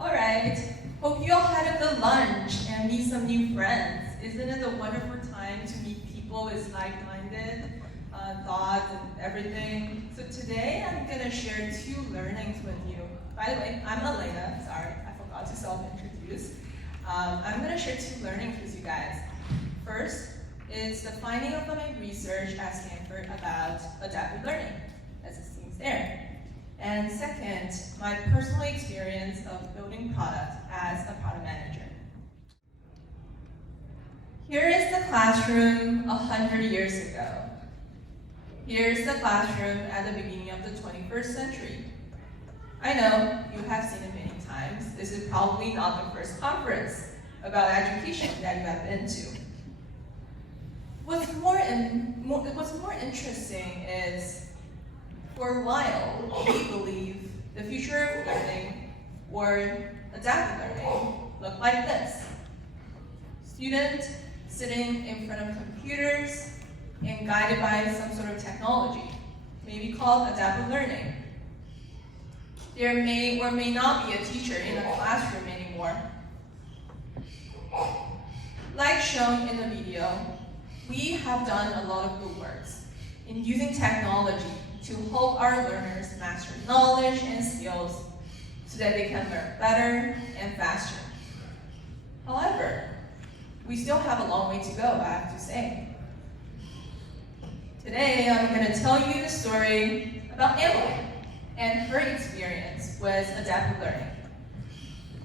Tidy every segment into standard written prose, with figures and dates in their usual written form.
Alright, hope you all had a good lunch and meet some new friends. Isn't it a wonderful time to meet people with like-minded thoughts and everything? So today I'm going to share 2 learnings with you. By the way, I'm Elena, sorry, I forgot to self-introduce. I'm going to share 2 learnings with you guys. First is the finding of my research at Stanford about adaptive learning, as it seems there. And second, my personal experience of building product as a product manager. Here is the classroom 100 years ago. Here's the classroom at the beginning of the 21st century. I know you have seen it many times. This is probably not the first conference about education that you have been to. What's more interesting is, for a while, we believe the future of learning, or adaptive learning, looked like this. Students sitting in front of computers and guided by some sort of technology, maybe called adaptive learning. There may or may not be a teacher in the classroom anymore. Like shown in the video, we have done a lot of good works in using technology to help our learners master knowledge and skills so that they can learn better and faster. However, we still have a long way to go, I have to say. Today, I'm going to tell you the story about Emily and her experience with adaptive learning.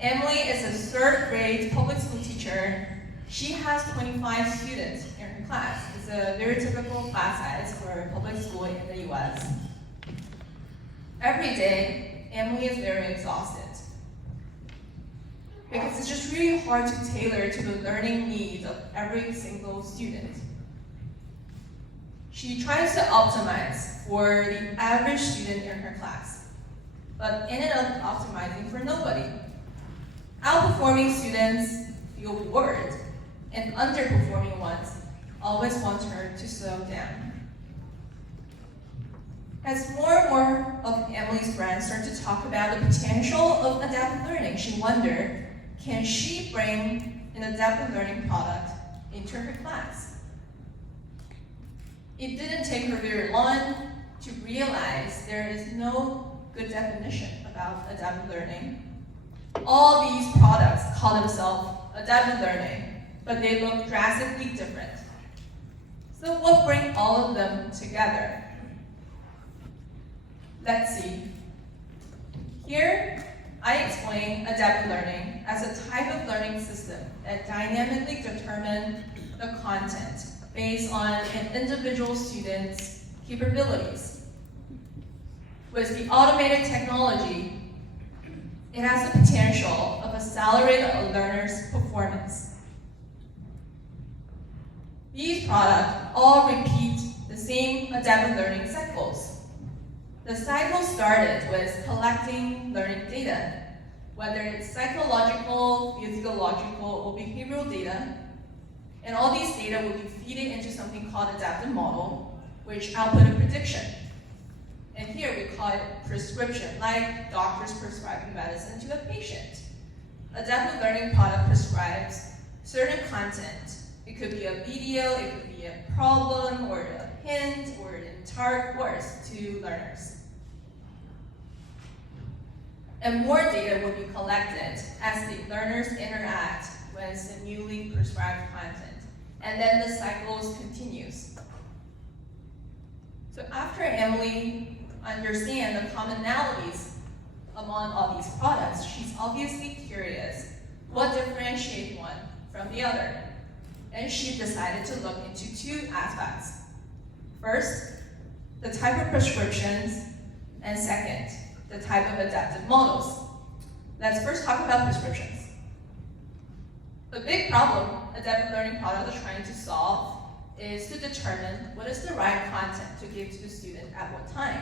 Emily is a 3rd grade public school teacher. She has 25 students in her class. It's a very typical class size for a public school in the US. Every day, Emily is very exhausted because it's just really hard to tailor to the learning needs of every single student. She tries to optimize for the average student in her class, but ended up optimizing for nobody. Outperforming students feel bored, and underperforming ones always want her to slow down. As more and more of Emily's friends start to talk about the potential of adaptive learning, she wondered, can she bring an adaptive learning product into her class? It didn't take her very long to realize there is no good definition about adaptive learning. All these products call themselves adaptive learning, but they look drastically different. So what brings all of them together? Let's see. Here, I explain adaptive learning as a type of learning system that dynamically determines the content based on an individual student's capabilities. With the automated technology, it has the potential of accelerating a learner's performance. These products all repeat the same adaptive learning cycles. The cycle started with collecting learning data, whether it's psychological, physiological, or behavioral data, and all these data will be fed into something called adaptive model, which output a prediction. And here we call it prescription, like doctors prescribing medicine to a patient. Adaptive learning product prescribes certain content. It could be a video, it could be a problem, or a hint, or an entire course to learners. And more data will be collected as the learners interact with the newly prescribed content. And then the cycles continues. So after Emily understands the commonalities among all these products, she's obviously curious what differentiates one from the other. And she decided to look into 2 aspects. First, the type of prescriptions, and second, the type of adaptive models. Let's first talk about prescriptions. The big problem adaptive learning products are trying to solve is to determine what is the right content to give to the student at what time,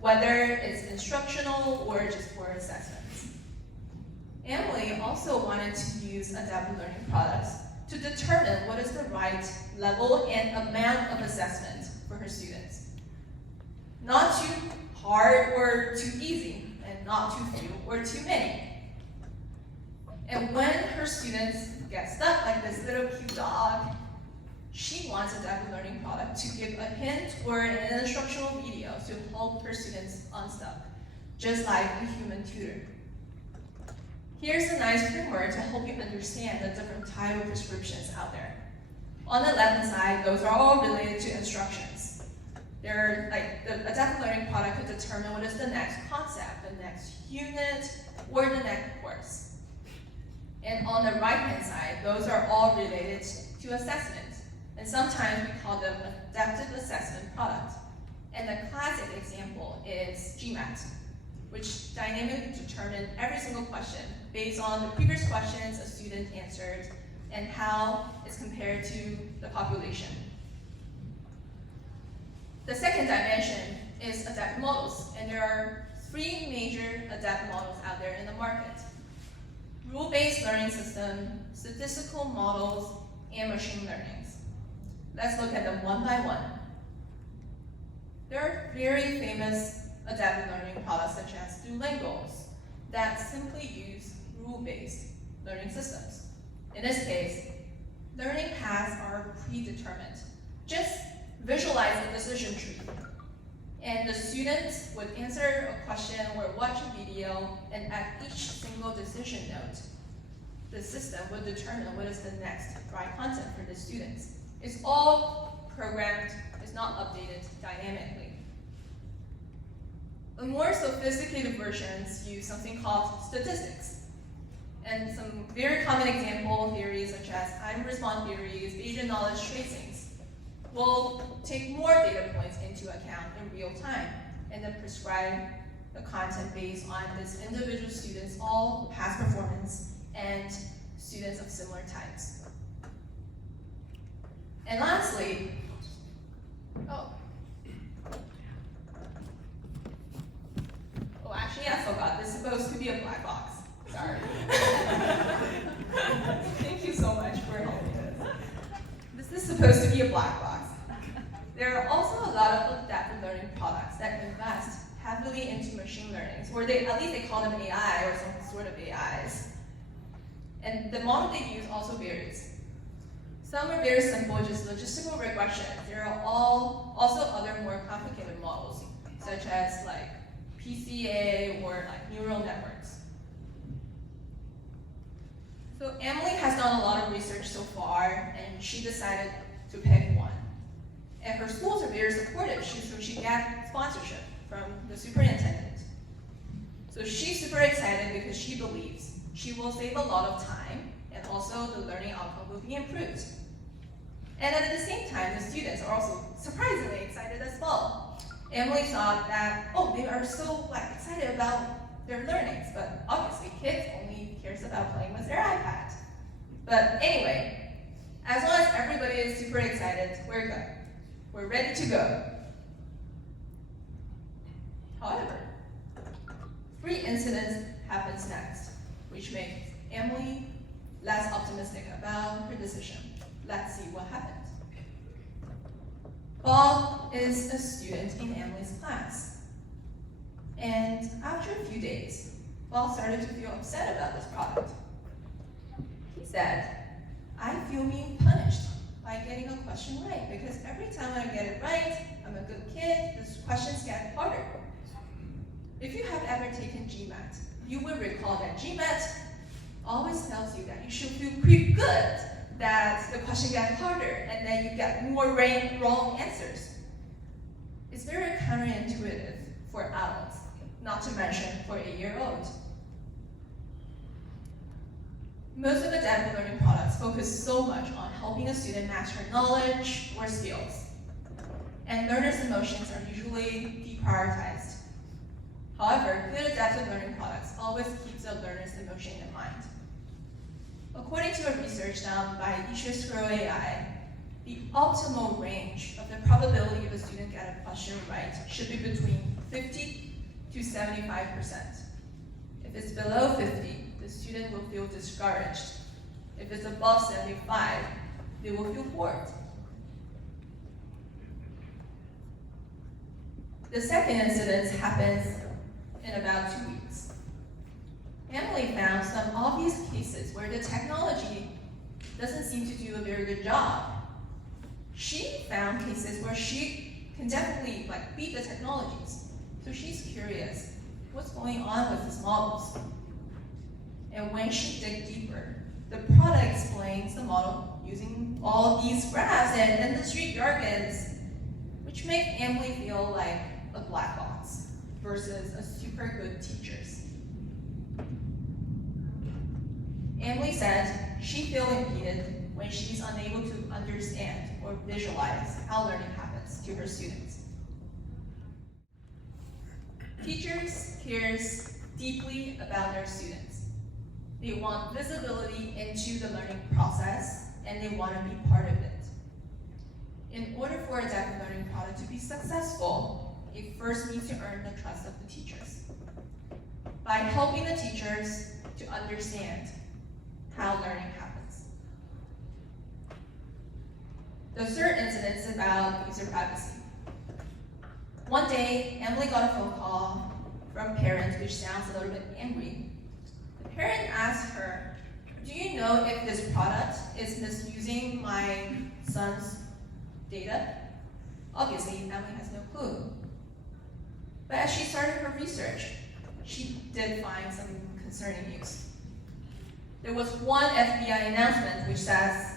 whether it's instructional or just for assessments. Emily also wanted to use adaptive learning products to determine what is the right level and amount of assessment for her students. Not too hard or too easy, and not too few or too many. And when her students get stuck, like this little cute dog, she wants a adaptive learning product to give a hint or an instructional video to help her students unstuck, just like a human tutor. Here's a nice framework to help you understand the different type of prescriptions out there. On the left-hand side, those are all related to instructions. They're like the adaptive learning product could determine what is the next concept, the next unit, or the next course. And on the right-hand side, those are all related to assessment. And sometimes we call them adaptive assessment product. And the classic example is GMAT, which dynamically determines every single question based on the previous questions a student answered and how it's compared to the population. The second dimension is adaptive models, and there are 3 major adaptive models out there in the market: rule-based learning system, statistical models, and machine learnings. Let's look at them one by one. There are very famous adaptive learning products such as Duolingo's that simply use rule-based learning systems. In this case, learning paths are predetermined. Just visualize a decision tree. And the students would answer a question or watch a video, and at each single decision note, the system would determine what is the next right content for the students. It's all programmed, it's not updated dynamically. The more sophisticated versions use something called statistics. And some very common example theories such as time-response theories, Bayesian knowledge tracings, will take more data points into account in real time and then prescribe the content based on this individual student's all past performance and students of similar types. And lastly, actually I forgot, this is supposed to be a black box. Sorry. Thank you so much for helping us. This is supposed to be a black box. There are also a lot of adaptive learning products that invest heavily into machine learning, or at least they call them AI or some sort of AIs. And the model they use also varies. Some are very simple, just logistical regression. There are also other more complicated models, such as like PCA or like neural networks. So Emily has done a lot of research so far, and she decided to pick one. And her schools are very supportive, so she got sponsorship from the superintendent. So she's super excited because she believes she will save a lot of time, and also the learning outcome will be improved. And at the same time, the students are also surprisingly excited as well. Emily thought that, they are so excited about their learnings, but obviously kids only cares about playing with their iPad. But anyway, as long as everybody is super excited, we're good. We're ready to go. However, 3 incidents happens next, which makes Emily less optimistic about her decision. Let's see what happened. Bob is a student in Emily's class. And after a few days, Bob started to feel upset about this product. He said, I feel being punished by getting a question right, because every time I get it right, I'm a good kid, the questions get harder. If you have ever taken GMAT, you will recall that GMAT always tells you that you should feel pretty good that the question gets harder and then you get more wrong answers. It's very counterintuitive for adults, not to mention for a 8-year-old. Most of the adaptive learning products focus so much on helping a student master knowledge or skills, and learners' emotions are usually deprioritized. However, good adaptive learning products always keep the learner's emotion in mind. According to a research done by AI, the optimal range of the probability of a student get a question right should be between 50 to 75%. If it's below 50, the student will feel discouraged. If it's above 75, they will feel bored. The second incident happens in about 2 weeks. Emily found some obvious cases where the technology doesn't seem to do a very good job. She found cases where she can definitely beat the technologies. So she's curious, what's going on with these models? And when she digs deeper, the product explains the model using all these graphs and industry jargons, which make Emily feel like a black box versus a super good teachers. Emily says she feels impeded when she's unable to understand or visualize how learning happens to her students. Teachers care deeply about their students. They want visibility into the learning process, and they want to be part of it. In order for a adaptive learning product to be successful, it first needs to earn the trust of the teachers. By helping the teachers to understand how learning happens. The third incident is about user privacy. One day, Emily got a phone call from a parent, which sounds a little bit angry. The parent asked her, "Do you know if this product is misusing my son's data?" Obviously, Emily has no clue. But as she started her research, she did find some concerning news. There was one FBI announcement which says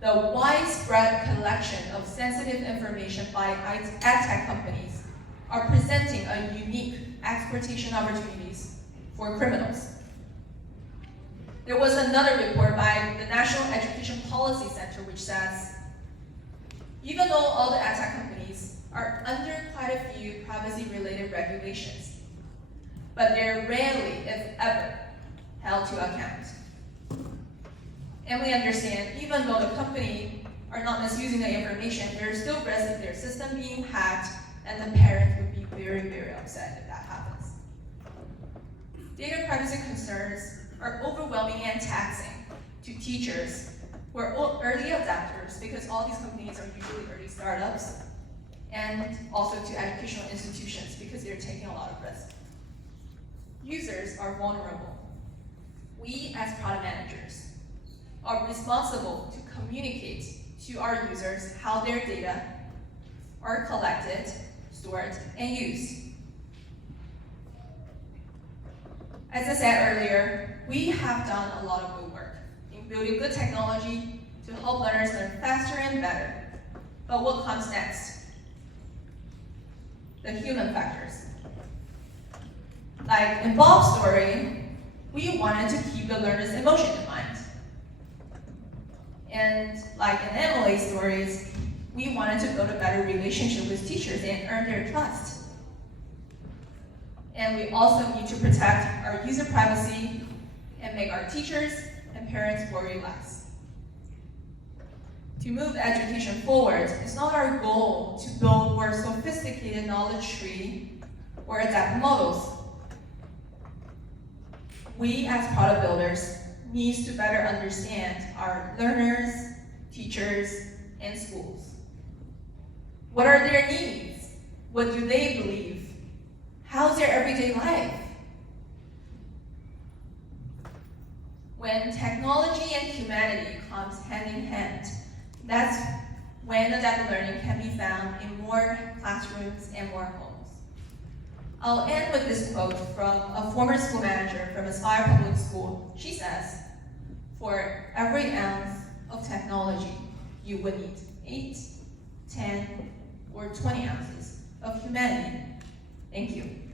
the widespread collection of sensitive information by ad tech companies are presenting a unique exploitation opportunities for criminals. There was another report by the National Education Policy Center which says, even though all the ad tech companies are under quite a few privacy-related regulations, but they're rarely, if ever, held to account. And we understand, even though the company are not misusing the information, there's still risk of their system being hacked, and the parent would be very, very upset if that happens. Data privacy concerns are overwhelming and taxing to teachers who are early adopters, because all these companies are usually early startups, and also to educational institutions because they're taking a lot of risk. Users are vulnerable. We as product managers are responsible to communicate to our users how their data are collected, stored, and used. As I said earlier, we have done a lot of good work in building good technology to help learners learn faster and better. But what comes next? The human factors. Like in Bob's story, we wanted to keep the learner's emotion in mind. And like in Emily's stories, we wanted to build a better relationship with teachers and earn their trust. And we also need to protect our user privacy and make our teachers and parents worry less. To move education forward, it's not our goal to build more sophisticated knowledge tree or adapt models. We as product builders need to better understand our learners, teachers, and schools. What are their needs? What do they believe? How's their everyday life? When technology and humanity comes hand in hand, that's when adaptive learning can be found in more classrooms and more homes. I'll end with this quote from a former school manager from Aspire Public School. She says, "For every ounce of technology, you would need 8, 10, or 20 ounces of humanity." Thank you.